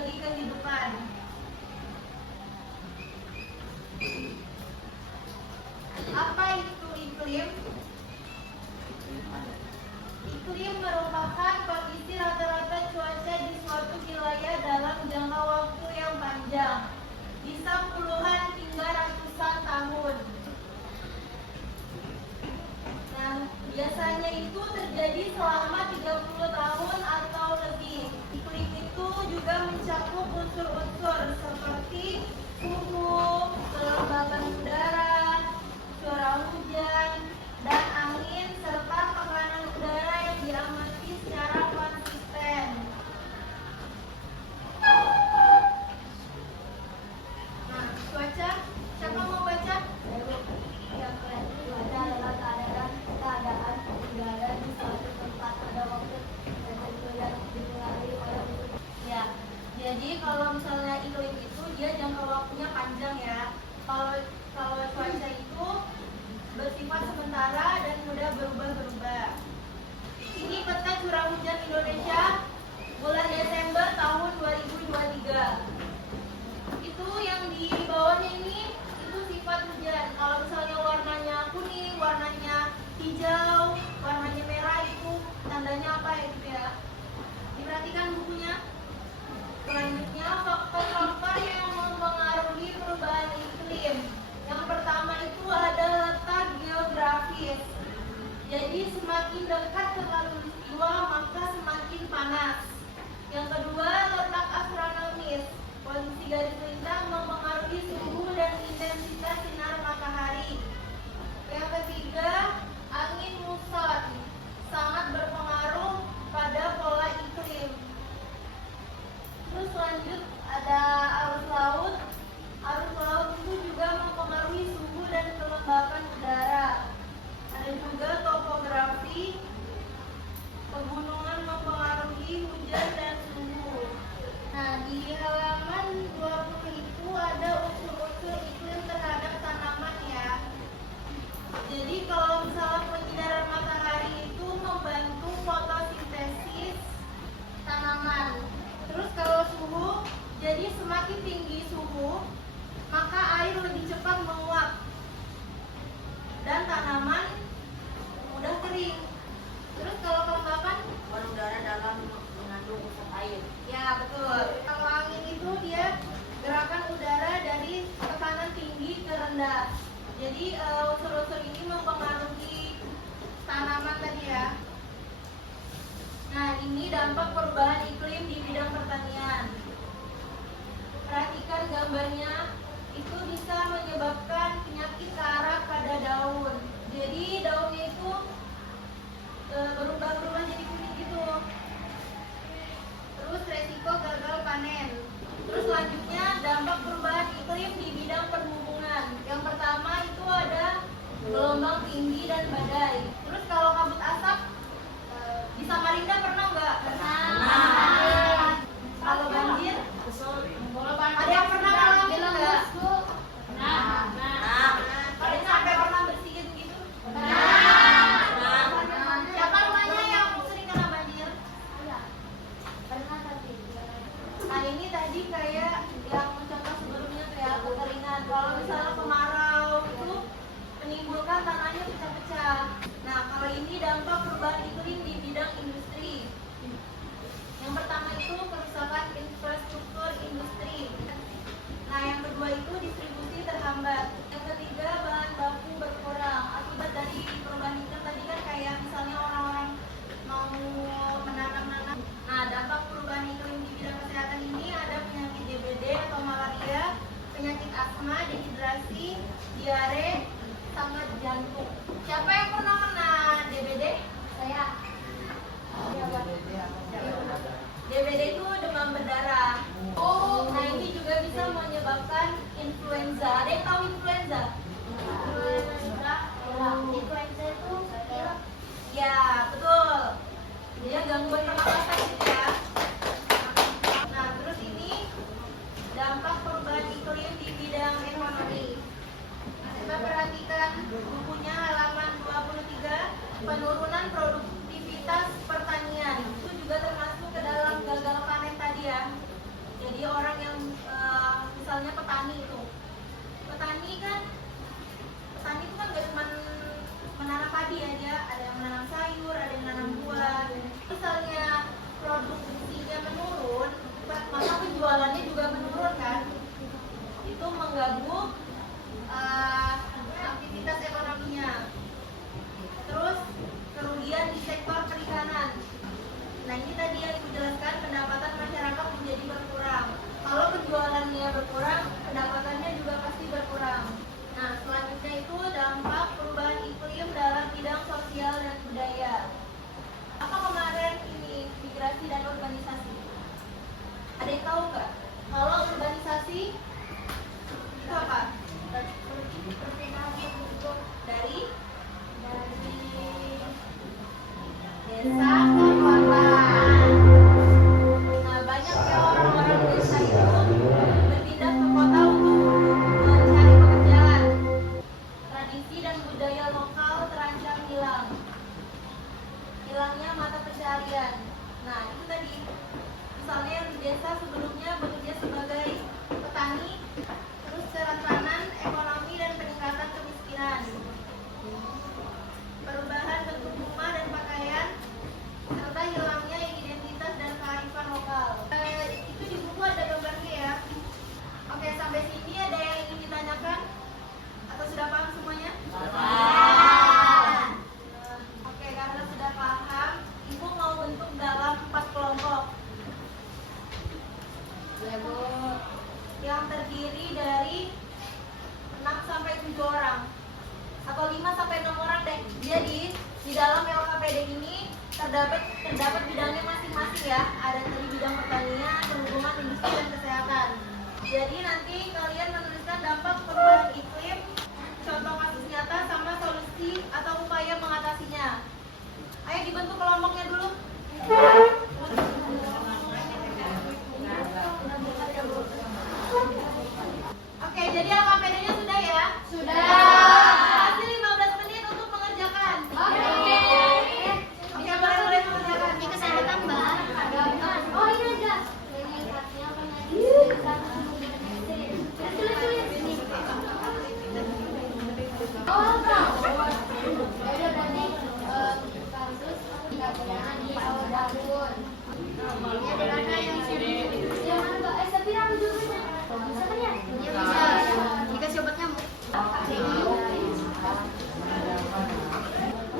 bagi kehidupan. Apa itu iklim? Iklim merupakan kondisi rata-rata cuaca di suatu wilayah dalam jangka waktu yang panjang, bisa puluhan hingga ratusan tahun. Nah, biasanya itu terjadi selama 30 tahun atau lebih. Iklim itu juga mencakup unsur-unsur seperti suhu, kelembaban udara, curah hujan, dan angin, serta tekanan udara yang diamati secara konsisten. Nah, cuaca, siapa mau baca? Cuaca adalah keadaan udara di suatu tempat pada waktu tertentu yang dipengaruhi oleh unsur. Ya, jadi kalau misalnya iklim itu dia jangka waktunya panjang ya. Kalau cuaca itu bersifat sementara dan mudah berubah-berubah. Ini peta curah hujan Indonesia bulan Desember tahun 2023. Itu yang di bawahnya ini itu sifat hujan. Kalau misalnya warnanya kuning, warnanya hijau, warnanya merah itu tandanya apa itu ya? Diperhatikan bukunya. Selanjutnya faktor-faktor yang mempengaruhi perubahan iklim. Yang pertama itu ada letak geografis. Jadi semakin dekat ke khatulistiwa maka semakin panas. Yang kedua letak astronomis. Posisi garis lintang mempengaruhi suhu dan intensitas sinar matahari. Yang ketiga angin muson sangat berpengaruh pada pola iklim. Terus lanjut ada arus laut. Arus laut itu juga mempengaruhi suhu dan kelembapan udara. Ada juga topografi. Pegunungan mempengaruhi hujan dan suhu. Nah, di halaman 20 itu ada unsur-unsur iklim terhadap tanaman ya. Jadi kalau misalnya penyinaran matahari itu membantu fotosintesis tanaman. Terus kalau suhu, jadi semakin tinggi suhu, maka air lebih cepat menguap dan tanaman mudah kering. Terus kalau kelembapan, Udara dalam mengandung unsur air. ya betul. Kalau angin itu dia gerakan udara dari tekanan tinggi ke rendah. Jadi unsur-unsur ini mempengaruhi tanaman tadi ya. Nah, ini dampak perubahan iklim di bidang pertanian. Perhatikan gambarnya, itu bisa menyebabkan penyakit karat pada daun. Jadi daunnya itu berubah-ubah jadi kuning gitu. Terus resiko gagal panen. Terus selanjutnya dampak perubahan iklim di bidang perhubungan. Yang pertama itu ada gelombang tinggi dan badai. Terus kalau kabut asap di Samarinda pernah nggak? Pernah. Kalau banjir? Ada yang pernah ngalamin nggak? Ada yang sampai pernah bersihin gitu? Siapa rumahnya hilangnya mata pencaharian. Nah, itu tadi. Misalnya yang di desa sebelumnya bekerja sebagai petani, terus kerentanan ekonomi dan peningkatan kemiskinan. Perubahan bentuk rumah dan pakaian, serta hilangnya identitas dan kearifan lokal. Itu di buku ada gambarnya ya. Oke, sampai sini ada yang ingin ditanyakan? Atau sudah paham semuanya? Oke, karena sudah paham, Ibu mau bentuk dalam 4 kelompok yang terdiri dari 6 sampai 7 orang atau 5 sampai 6 orang deh. Jadi di dalam LKPD ini terdapat bidangnya masing-masing ya. Ada tadi bidang pertanian, perhubungan, industri, dan kesehatan. Jadi nanti kalian menuliskan dampak perubahan iklim, contoh kasus nyata, sama solusi atau upaya mengatasinya. Ayo dibentuk kelompoknya dulu. Oke, jadi LKPD-nya sudah ya? Sudah. Kasih 15 menit untuk mengerjakan. Oke, boleh mengerjakan. Ini kesehatan, Mbak. Oh, ini aja. Oh, ya udah berarti kasus pendampingan di awal tahun. Ini ada mana yang sini? Yang mana, Mbak? Sapira aku juga bisa kan ya? Iya bisa. Dikasih obat nyamuk.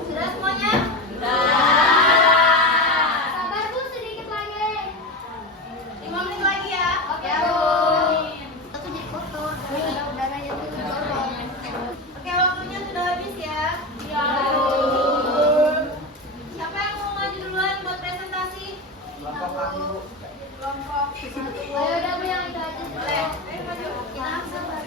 Sudah semuanya? Sabar Bu, sedikit lagi. 5 menit lagi ya. Oke, Bu. Satu jadi kotor. Udaranya tuh jorok. Oke, waktunya sudah habis ya. Ya. Siapa yang mau maju duluan buat presentasi? Kelompok. Ayo udah Bu, yang itu aja. Boleh. Ayo maju. Kita harus sabar.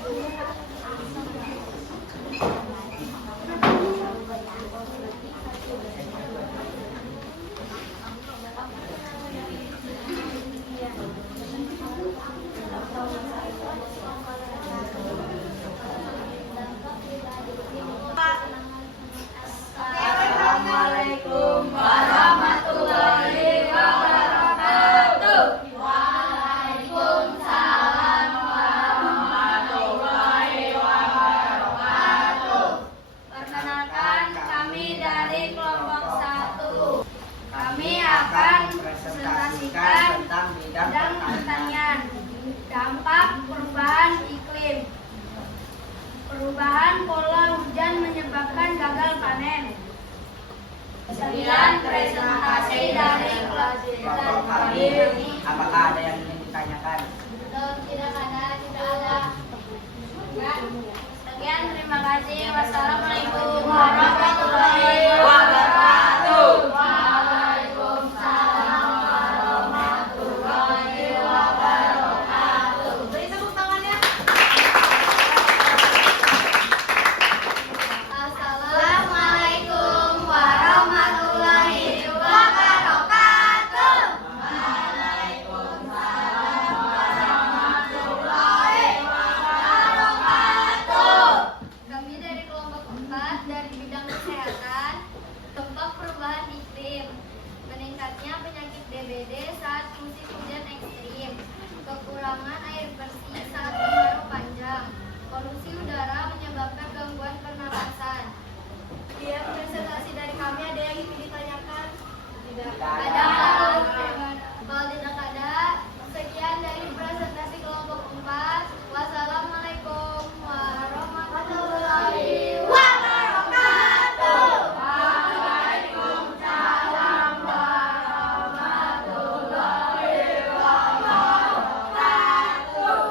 Assalamualaikum warahmatullahi wabarakatuh. Waalaikumsalam warahmatullahi wabarakatuh. Perkenalkan, kami dari kelompok 1. Kami akan presentasikan tentang bidang pertanian, dampak perubahan iklim. Perubahan pola hujan menyebabkan gagal panen. 9 presentasi dari kelompok kami. Apakah ada yang ingin ditanyakan? Tidak ada. Sekian, terima kasih. Wassalamualaikum warahmatullahi wabarakatuh. Waalaikumsalam warahmatullahi wabarakatuh. Beri tepuk tangannya. Assalamualaikum warahmatullahi wabarakatuh. Waalaikumsalam warahmatullahi wabarakatuh. Kami dari kelompok 4 dari bidang kesehatan. Dampak perubahan iklim, meningkatnya penyakit DBD saat musim hujan ekstrim, kekurangan air bersih saat kemarau panjang, polusi udara menyebabkan gangguan pernapasan. Sekian presentasi dari kami. Ada yang ingin ditanyakan? Tidak. Ada. Kalau tidak ada, sekian dari presentasi kelompok 4. Wassalamualaikum warahmatullahi wabarakatuh. Waalaikumsalam warahmatullahi wabarakatuh.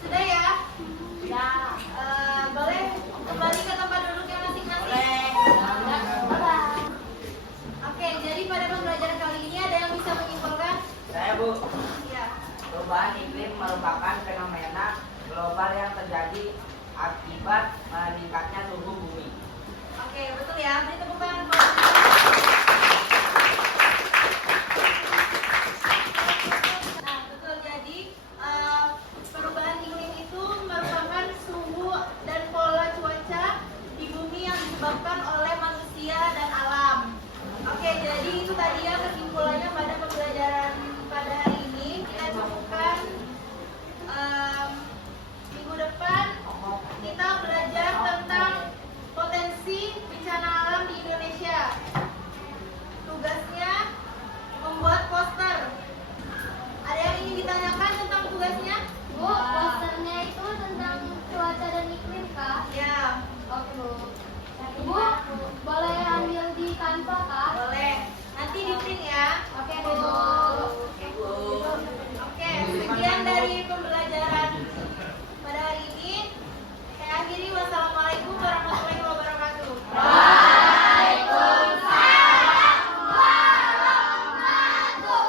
Sudah ya? Boleh kembali ke tempat duduknya masing-masing. disebabkan oleh manusia dan alam. Oke, jadi itu tadi ya kesimpulannya pada pembelajaran pada hari ini. Kita cukupkan minggu depan kita belajar tentang potensi bencana alam di Indonesia. Tugasnya membuat poster. Ada yang ingin ditanyakan tentang tugasnya? Bu, posternya itu tentang cuaca dan iklim kah? Ya, Oke Bu. Bu, boleh ambil di Canva kah? boleh. Nanti di print ya. Oke Bu. Oke, sekian dari pembelajaran pada hari ini. Saya akhiri. Wassalamualaikum warahmatullahi wabarakatuh.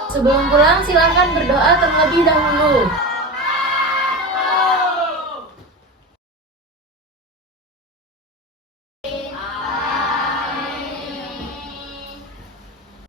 Sebelum pulang, silakan berdoa terlebih dahulu.